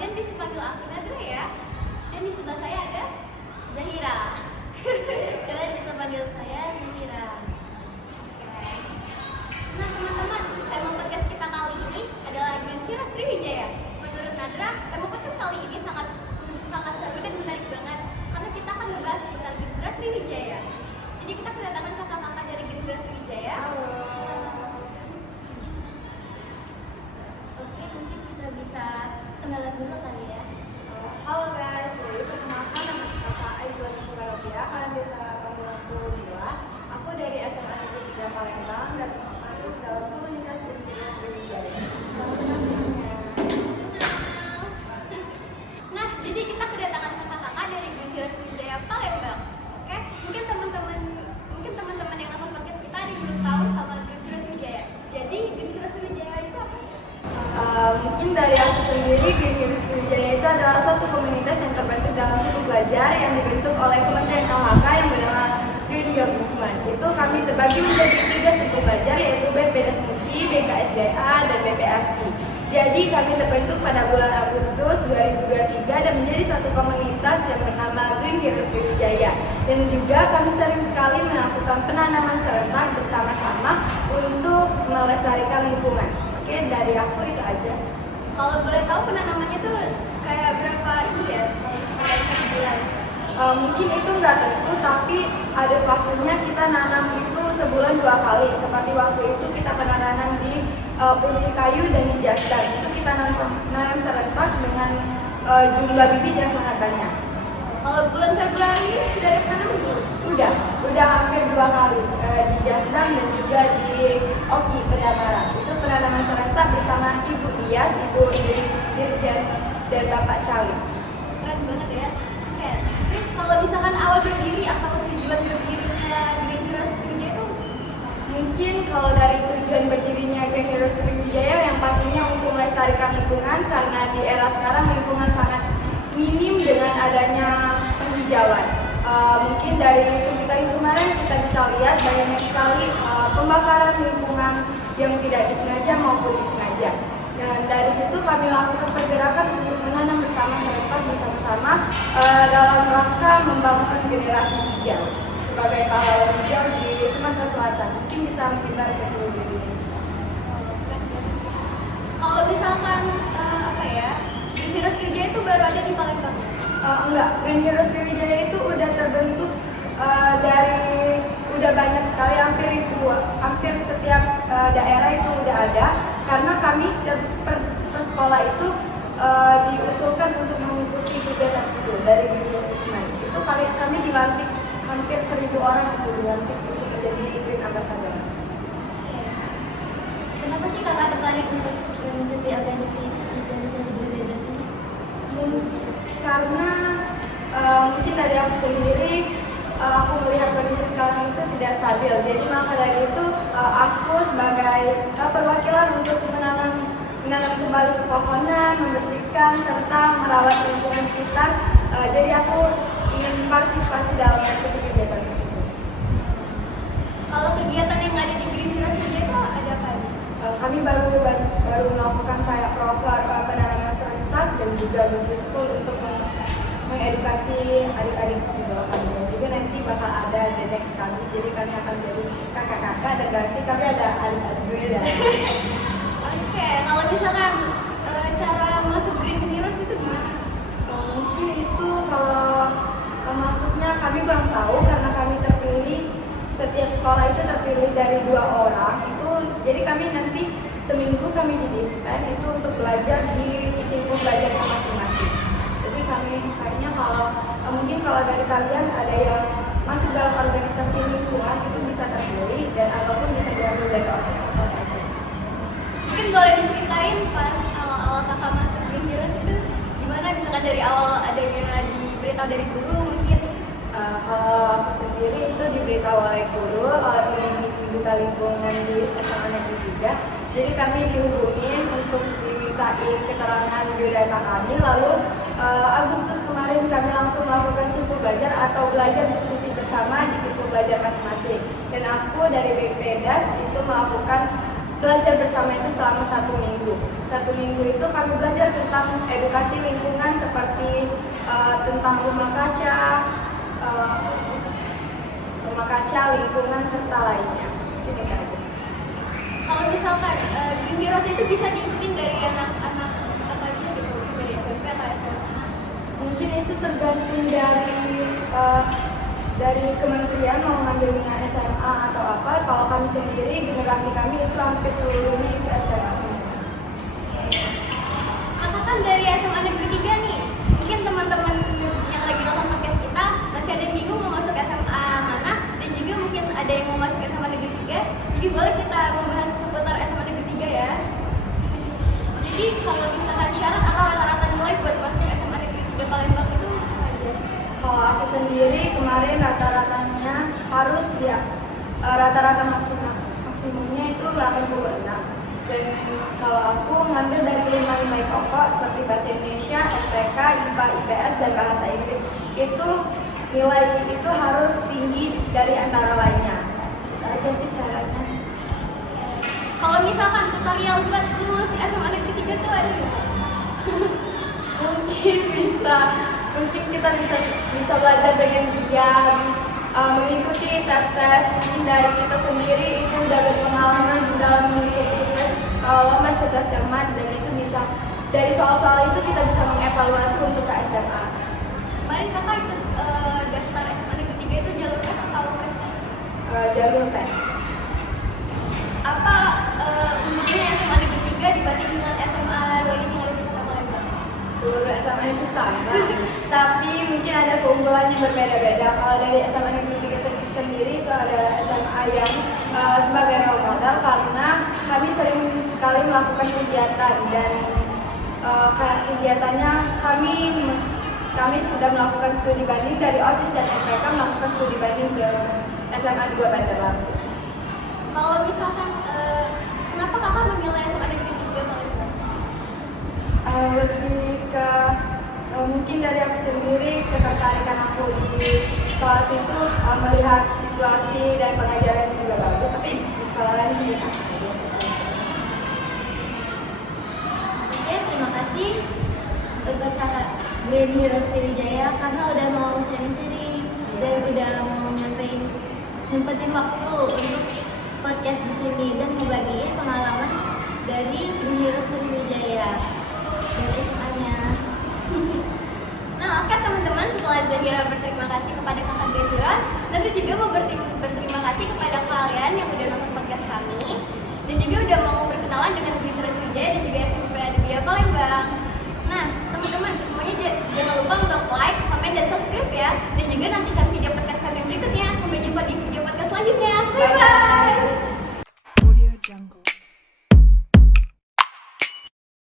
kalian bisa panggil aku Nadra ya. Dan di sebelah saya ada Zahira. Kalian bisa panggil saya Zahira. Oke. Nah teman-teman, tema podcast kita kali ini adalah Green Heroes Sriwijaya. Menurut Nadra, tema podcast kali ini sangat seru dan menarik banget karena kita akan membahas tentang Green Heroes Sriwijaya. Jadi kita kedatangan kakak-kakak dari Green Heroes Sriwijaya. Halo. Oke, mungkin kita bisa kenalan dulu kali ya. Halo guys, jadi perkenalkan nama saya Aibla Nishubarovia. Kalian bisa panggil aku Mila. Aku dari SMA Negeri 3 Palembang dan masuk dalam komunitas Green Heroes Sriwijaya. Nah, jadi kita kedatangan kakak-kakak dari Green Heroes Sriwijaya Palembang. Oke, mungkin teman-teman yang nonton podcast kita ada yang belum tahu sama Green Heroes Sriwijaya. Jadi Green Heroes Sriwijaya itu apa sih? Mungkin dari aku sendiri, Green Heroes Sriwijaya itu adalah suatu komunitas yang terbentuk dalam suku belajar yang dibentuk oleh Kementerian LHK yang bernama Green Youth Movement. Itu kami terbagi menjadi 3 suku belajar, yaitu BPDAS Musi, BKSDA, dan BPSI. Jadi kami terbentuk pada bulan Agustus 2023 dan menjadi suatu komunitas yang bernama Green Heroes Sriwijaya. Dan juga kami sering sekali melakukan penanaman serentak bersama-sama untuk melestarikan lingkungan. Oke, dari aku itu aja. Kalau boleh tahu penanamannya tuh kayak berapa ini ya? Kayak sebulan. Mungkin itu nggak tentu, tapi ada fasenya kita nanam itu sebulan 2 kali. Seperti waktu itu kita pernah nanam di Punti Kayu dan di Jasdan. Itu kita nanam serentak dengan jumlah bibit yang sangat banyak. Kalau bulan Februari ini sudah ada penanaman belum? Udah hampir 2 kali di Jasdan dan juga di Oki Pedamara. Itu penanaman serentak bersama Ibu Dias, Ibu Dirjen dan Bapak Cali. Keren banget ya. Oke. Terus kalau misalkan awal berdiri atau tujuan berdirinya Green Heroes Sriwijaya itu? Mungkin kalau dari tujuan berdirinya Green Heroes Sriwijaya yang pastinya untuk melestarikan lingkungan, karena di era sekarang lingkungan sangat minim dengan adanya penghijauan. Mungkin dari kita kemarin kita bisa lihat banyak sekali pembakaran lingkungan yang tidak disengaja maupun disengaja. Dan dari situ kami lakukan pergerakan untuk menanam bersama-sama dalam rangka membangun generasi hijau sebagai pahlawan hijau di Sumatera Selatan. Mungkin bisa menyebar ke seluruh dunia. Kalau misalkan Green Heroes Sriwijaya itu baru ada di Palembang? Enggak, Green Heroes Sriwijaya itu udah terbentuk udah banyak sekali, hampir setiap daerah itu udah ada, karena kami setiap per sekolah itu diusulkan untuk mengikuti kegiatan itu dari Green Youth Movement. Itu kami dilantik hampir 1.000 orang untuk dilantik untuk menjadi Green Ambassador. Kenapa sih kakak tertarik untuk mengikuti organisasi Green Heroes ini? Karena mungkin dari aku sendiri, aku melihat kondisi sekarang itu tidak stabil. Jadi maka dari itu aku sebagai perwakilan untuk menanam kembali pepohonan, membersihkan serta merawat lingkungan sekitar. Jadi aku ingin partisipasi dalam kegiatan tersebut. Kalau kegiatan yang ada di Green Heroes Sriwijaya itu ada apa? Kami baru melakukan kayak proker penanaman serentak dan juga business school untuk mengedukasi adik-adik di bawah kami, dan juga nanti bakal ada the next kami. Jadi kami akan jadi kakak-kakak dan nanti kami ada adik-adik gue dan Oke, kalau misalkan cara masuk Green Heroes itu gimana? mungkin itu kalau masuknya kami kurang tahu, karena kami terpilih, setiap sekolah itu terpilih dari 2 orang itu. Jadi kami nanti seminggu kami didispen itu untuk belajar di simpul belajar masing-masing. Jadi kami kayaknya mungkin kalau dari kalian ada yang masuk dalam organisasi lingkungan itu bisa terpilih dan ataupun bisa diambil dari OSIS atau FP. Mungkin boleh diceritain pas awal-awal kakak masuk Green Heroes itu gimana? Misalkan dari awal adanya diberitahu dari guru mungkin? Kalau aku sendiri itu diberitahu oleh guru, oleh pemimpin duta lingkungan di SMA Negeri 3. Jadi kami dihubungin untuk dimintain keterangan biodata kami. Lalu Agustus kemarin kami langsung melakukan simpul belajar atau belajar diskusi bersama di simpul belajar masing-masing. Dan aku dari BPDAS itu melakukan belajar bersama itu selama 1 minggu. 1 minggu itu kami belajar tentang edukasi lingkungan seperti tentang rumah kaca, lingkungan serta lainnya. Ini aja. Kalau misalkan Green Heroes itu bisa diikutin dari anak-anak apa aja gitu, dari SMP atau SMA? Mungkin itu tergantung dari kementerian mau ngambilnya SMA atau apa. Kalau kami sendiri, generasi kami itu hampir seluruhnya itu SMA semua. Kakak kan dari SMA Negeri 3 nih. Mungkin teman-teman yang lagi nonton podcast kita masih ada yang bingung mau masuk SMA mana, dan juga mungkin ada yang mau masuk SMA Negeri 3. Jadi boleh kita membahas seputar SMA Negeri 3 ya. Jadi kalau misalkan syarat atau rata-rata nilai buat masuk SMA Negeri 3 Palembang itu apa aja? Kalau aku sendiri kemarin rata-ratanya harus rata-rata maksimumnya itu 86. Dan kalau aku ngambil dari 5 nilai pokok seperti bahasa Indonesia, STK, IPA, IPS, dan bahasa Inggris, itu nilai itu harus tinggi dari antara lainnya. Itu aja sih syaratnya. Kalau misalkan tutorial buat lulus SMA Negeri 3 tuh ada nggak? Mungkin kita bisa belajar dengan giat, mengikuti tes-tes. Mungkin dari kita sendiri itu udah berpengalaman dalam mengikuti tes lomba cerdas cermat, dan itu bisa dari soal-soal itu kita bisa mengevaluasi untuk ke SMA. Kemarin kakak ikut daftar SMA Negeri 3 itu jalur tes atau prestasi? Jalur tes. Apa umumnya SMA Negeri 3 dibanding dengan SMA lain yang ada di Kota Palembang? Seluruh SMA itu sama, tapi mungkin ada keunggulannya berbeda-beda. Kalau dari SMA Negeri 3 sendiri itu adalah SMA yang sebagai role model, karena kami sering sekali melakukan kegiatan, dan kegiatannya kami sudah melakukan studi banding dari OSIS dan MPK, melakukan studi banding ke SMA 2 Bandar Lampung. Kalau misalkan kenapa kakak memilih SMA Negeri 3 Palembang? Lebih ke mungkin dari aku sendiri, ketertarikan aku di sekolah situ, melihat situasi dan pengajaran juga bagus, tapi di sekolah lain bisa. Oke, terima kasih untuk kakak Green Heroes Sriwijaya karena udah mau sharing-sharing dan udah mau nyempetin waktu untuk podcast di sini dan ngebagiin pengalaman dari Green Heroes